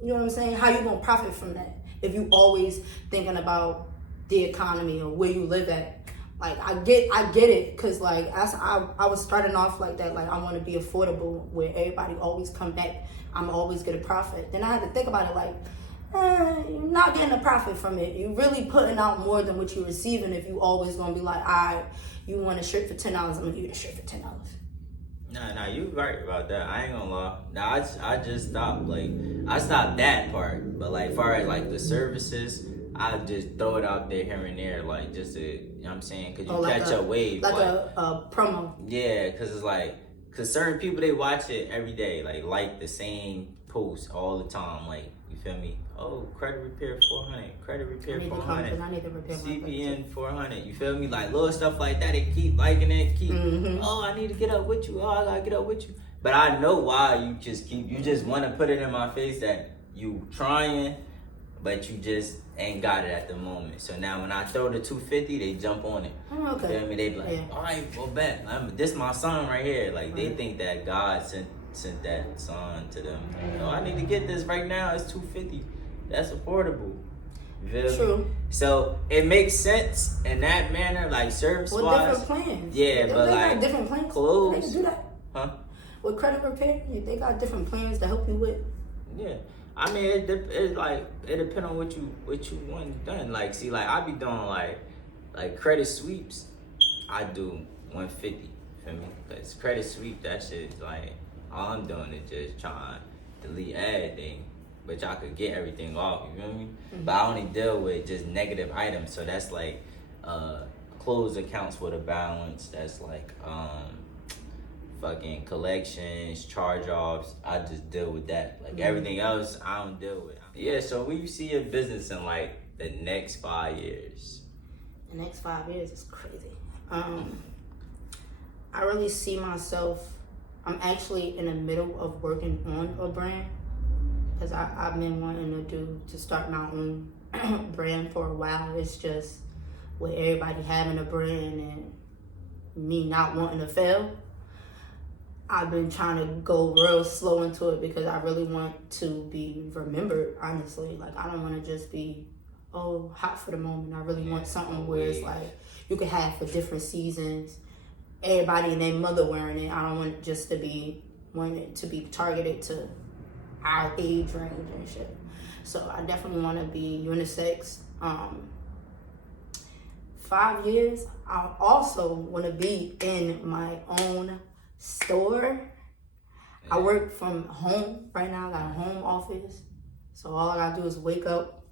You know what I'm saying? How you gonna profit from that if you always thinking about the economy or where you live at? Like I get it, cause like I was starting off like that. Like I want to be affordable, where everybody always come back. I'm always get a profit. Then I had to think about it like, you're not getting a profit from it. You're really putting out more than what you're receiving if you always gonna be like, all right, you want a shirt for $10, I'm gonna give you a shirt for $10. Nah, you right about that. I ain't gonna lie. Nah, I just stopped. Like, I stopped that part. But like, far as like the services, I just throw it out there here and there, like just to, you know what I'm saying? Cause you catch a wave. Like a promo. Yeah, cause it's like, cause certain people, they watch it every day, like the same post all the time. Like, you feel me? Oh, credit repair 400, credit repair 400, I need to repair CPN 400. You feel me? Like little stuff like that. They keep liking it. Oh, I need to get up with you. Oh, I gotta get up with you. But I know why you just want to put it in my face that you trying, but you just ain't got it at the moment. So now when I throw the 250, they jump on it. Okay. You feel me? They be like, all right, well, bet. This my son right here. Like they think that God sent that son to them. You know, I need to get this right now. It's 250. That's affordable. True. So it makes sense in that manner, like service wise. With different plans. Yeah, but they like got different plans. clothes. They can do that. Huh? With credit repair, they got different plans to help you with. Yeah. I mean, it depends on what you want done. Like, see, like I be doing like credit sweeps. I do 150. Feel me? Cause credit sweep, that shit, like all I'm doing is just trying to delete everything, but y'all could get everything off. You feel me? But I only deal with just negative items. So that's like closed accounts with a balance. That's like fucking collections, charge-offs. I just deal with that. Like everything else, I don't deal with. Yeah, so where you see your business in like the next 5 years? The next 5 years is crazy. I really see myself, I'm actually in the middle of working on a brand, because I've been wanting to start my own brand for a while. It's just with everybody having a brand and me not wanting to fail, I've been trying to go real slow into it, because I really want to be remembered, honestly. Like, I don't want to just be, hot for the moment. I really want something where it's like you can have for different seasons, everybody and their mother wearing it. I don't want it just to be, want it to be targeted to our age range and shit. So I definitely want to be unisex. 5 years, I also want to be in my own store. I work from home right now. I got a home office, so all I gotta do is wake up,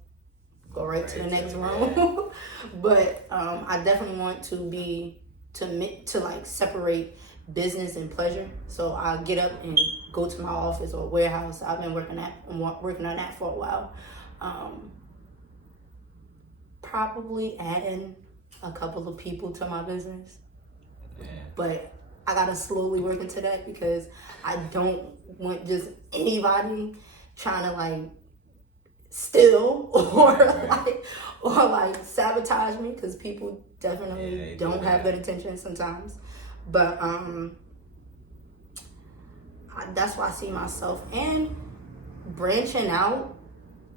go right to the next room. But I definitely want to like separate business and pleasure. So I get up and go to my office or warehouse. I've been working on that for a while. Probably adding a couple of people to my business, but I gotta slowly work into that, because I don't want just anybody trying to like steal or like sabotage me, because people definitely don't have good intentions sometimes. But that's why I see myself and branching out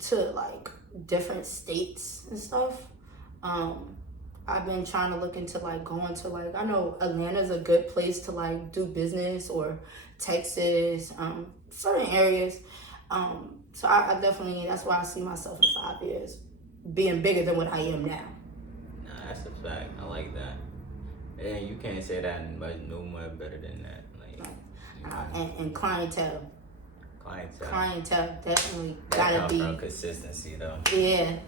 to like different states and stuff. I've been trying to look into like going to like, I know Atlanta's a good place to like do business, or Texas, certain areas. So I definitely, that's why I see myself in 5 years being bigger than what I am now. Nah, that's a fact. I like that. And you can't say that no more better than that. Like, And clientele. Clientele definitely gotta be. From consistency though. Yeah.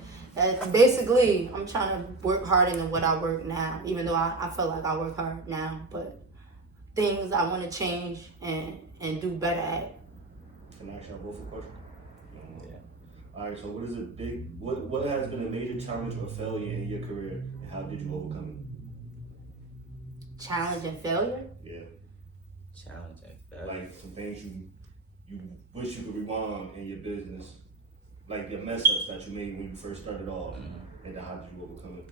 Basically, I'm trying to work harder than what I work now, even though I feel like I work hard now, but things I want to change and do better at. Can I ask y'all both a question? Yeah. All right, so what has been a major challenge or failure in your career, and how did you overcome it? Challenge and failure? Yeah. Challenge and failure. Like some things you wish you could rewind in your business, like your mess ups that you made when you first started off, and then how did you overcome it?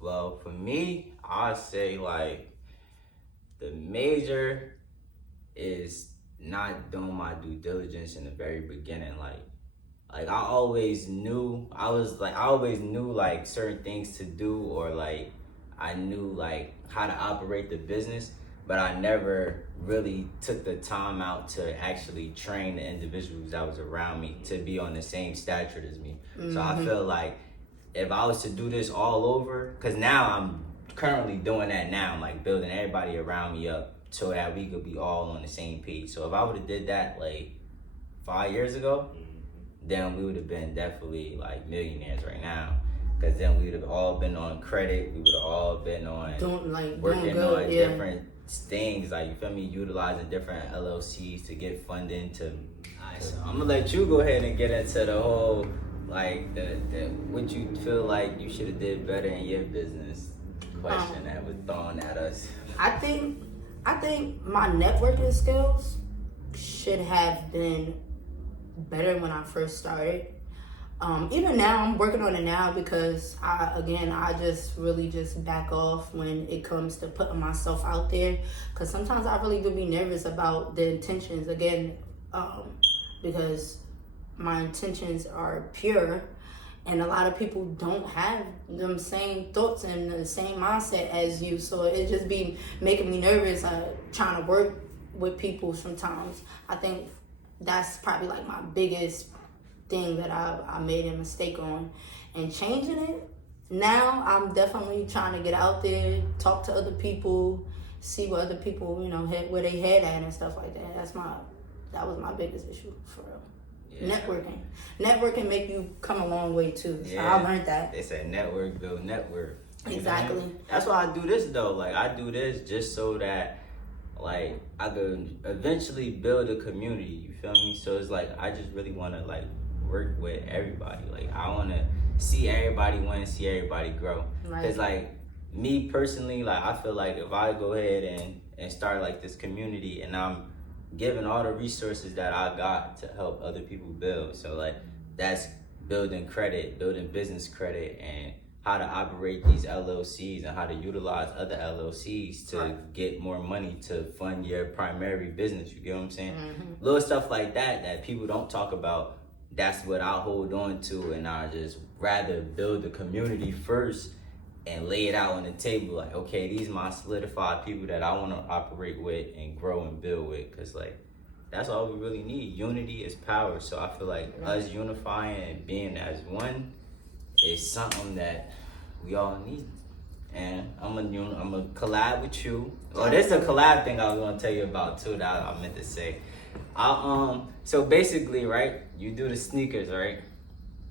Well, for me, I'd say like the major is not doing my due diligence in the very beginning. Like I always knew like certain things to do, or like I knew like how to operate the business, but I never really took the time out to actually train the individuals that was around me to be on the same stature as me. So I feel like if I was to do this all over, because now I'm currently doing that now, I'm like building everybody around me up so that we could be all on the same page. So if I would have did that like 5 years ago, then we would have been definitely like millionaires right now. Because then we would have all been on credit. We would have all been on working on different things. Like, you feel me? Utilizing different LLCs to get funding to. Alright, so I'm gonna let you go ahead and get into the whole like the what you feel like you should have did better in your business question that was thrown at us. I think my networking skills should have been better when I first started. Even now, I'm working on it now because I just really just back off when it comes to putting myself out there. Because sometimes I really do be nervous about the intentions again, because my intentions are pure. And a lot of people don't have them same thoughts and the same mindset as you. So it just be making me nervous trying to work with people sometimes. I think that's probably like my biggest thing that I made a mistake on. And changing it, now I'm definitely trying to get out there, talk to other people, see what other people, where they head at and stuff like that. That was my biggest issue, for real. Yeah. Networking make you come a long way too. So I learned that. They say network build network. Exactly. That's why I do this though. Like I do this just so that like I could eventually build a community. You feel me? So it's like I just really want to like work with everybody. Like I want to see everybody win, see everybody grow. Because like me personally, like I feel like if I go ahead and start like this community and I'm giving all the resources that I got to help other people build. So like that's building credit, building business credit, and how to operate these LLCs and how to utilize other LLCs to get more money to fund your primary business. You get what I'm saying? Little stuff like that people don't talk about. That's what I hold on to, and I just rather build the community first and lay it out on the table. Like, okay, these are my solidified people that I want to operate with and grow and build with, because like that's all we really need. Unity is power. So I feel like us unifying and being as one is something that we all need. And I'm gonna collab with you. Oh, there's a collab thing I was gonna tell you about too that I meant to say. So basically, right, you do the sneakers, right?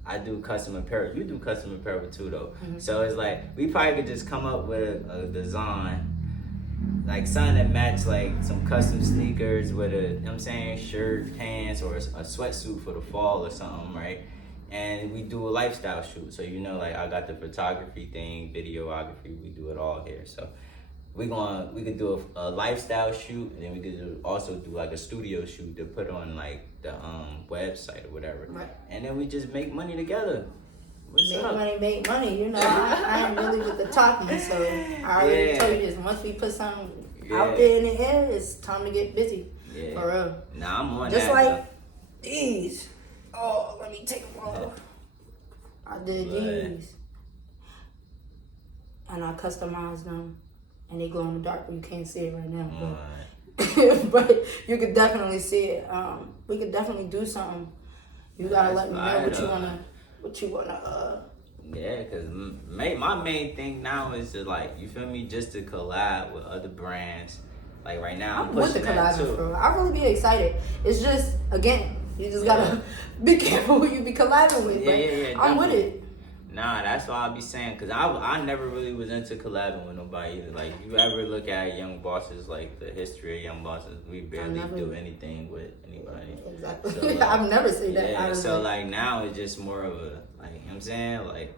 I do custom apparel. You do custom apparel too, though. So it's like we probably could just come up with a design, like something that match like some custom sneakers with a, you know what I'm saying, shirt, pants, or a sweatsuit for the fall or something, right? And we do a lifestyle shoot. So like I got the photography thing, videography. We do it all here. So we could do a lifestyle shoot, and then we could also do like a studio shoot to put on like the website or whatever. Right. And then we just make money together. Make money. I ain't really with the talking, so I already told you this. Once we put something out there in the air, it's time to get busy. Yeah. For real. Nah, I'm on just that. Just like these. Oh, let me take them off. I did these. And I customized them. And they glow in the dark, but you can't see it right now. but you could definitely see it. We could definitely do something. You gotta let me know what you wanna. Yeah, cause my main thing now is to, like, you feel me, just to collab with other brands. Like right now, I'm pushing that too. I really be excited. It's just, again, you just gotta be careful who you be collabing with. Yeah, I'm with it. Nah, that's why I be saying, cause I never really was into collabing with nobody either. Like, you ever look at Young Bosses, like the history of Young Bosses, we barely do anything with anybody. Exactly. So, like, I've never seen that. Yeah, so like now it's just more of a, like, you know what I'm saying, like,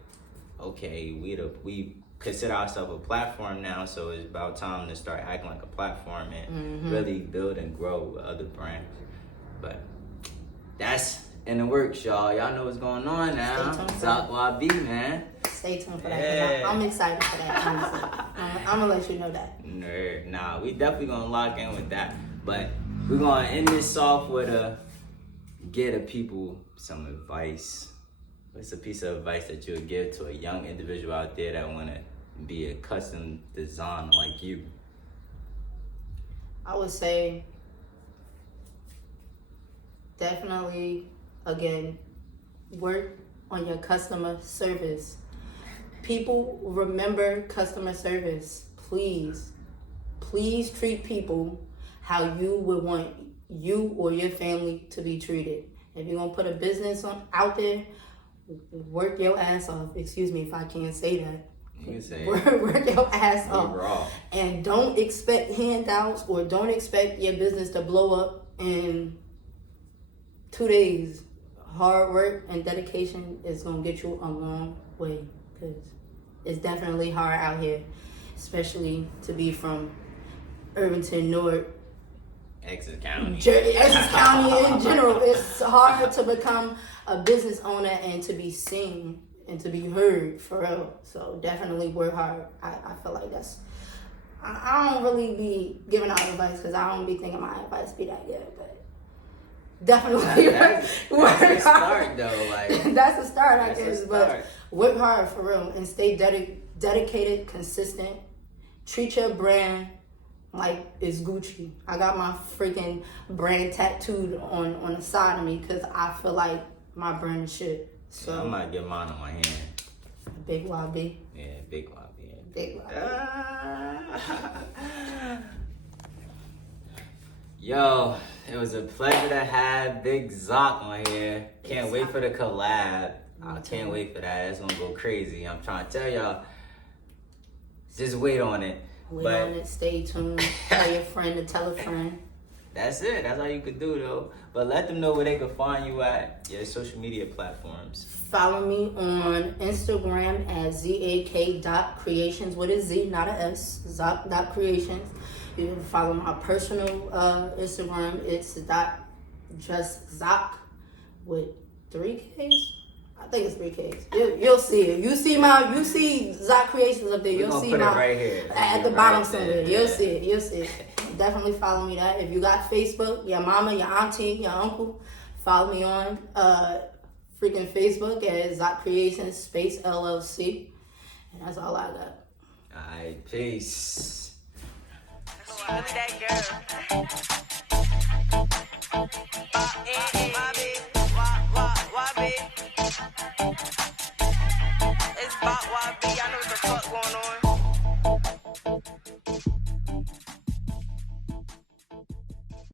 okay, we consider ourselves a platform now, so it's about time to start acting like a platform and really build and grow with other brands. But that's in the works, y'all. Y'all know what's going on now. ZAK YB, man. Stay tuned for that. Yeah. I'm excited for that, honestly. I'm gonna let you know that. Nah, we definitely gonna lock in with that. But we're gonna end this off with get a people some advice. What's a piece of advice that you would give to a young individual out there that want to be a custom designer like you? I would say definitely, again, work on your customer service. People remember customer service. Please treat people how you would want you or your family to be treated. If you're going to put a business out there, work your ass off. Excuse me if I can't say that. You can say work your ass off. Raw. And don't expect handouts or don't expect your business to blow up in 2 days. Hard work and dedication is going to get you a long way, because it's definitely hard out here, especially to be from Irvington, Newark, Essex County. Essex County in general. It's hard to become a business owner and to be seen and to be heard, for real. So definitely work hard. I feel like that's, I don't really be giving out advice because I don't be thinking my advice be that good, but definitely that's a start though. Like, that's a start, I guess. But work hard for real and stay dedicated, consistent. Treat your brand like it's Gucci. I got my freaking brand tattooed on the side of me because I feel like my brand is shit. So yeah, I might get mine on my hand. Big YB. Yeah, big YB. Big YB. Yo, it was a pleasure to have Big ZAK on here. Can't wait for the collab. I can't wait for that. It's gonna go crazy. I'm trying to tell y'all. Just wait on it. Wait on it. Stay tuned. Tell your friend to tell a friend. That's it. That's all you could do, though. But let them know where they can find you at, your social media platforms. Follow me on Instagram at ZAK.creations with a Z, not a S. ZAK.creations. You can follow my personal Instagram. It's just ZAK with 3 Ks. I think it's 3 Ks. You'll see it. You see ZAK Creations up there. You'll see put my it right here. at the bottom somewhere. You'll see it. You'll see it. Definitely follow me that. If you got Facebook, your mama, your auntie, your uncle, follow me on freaking Facebook at ZAK Creations space LLC. And that's all I got. Alright, peace. It's ZAK YB. I know what the fuck going on.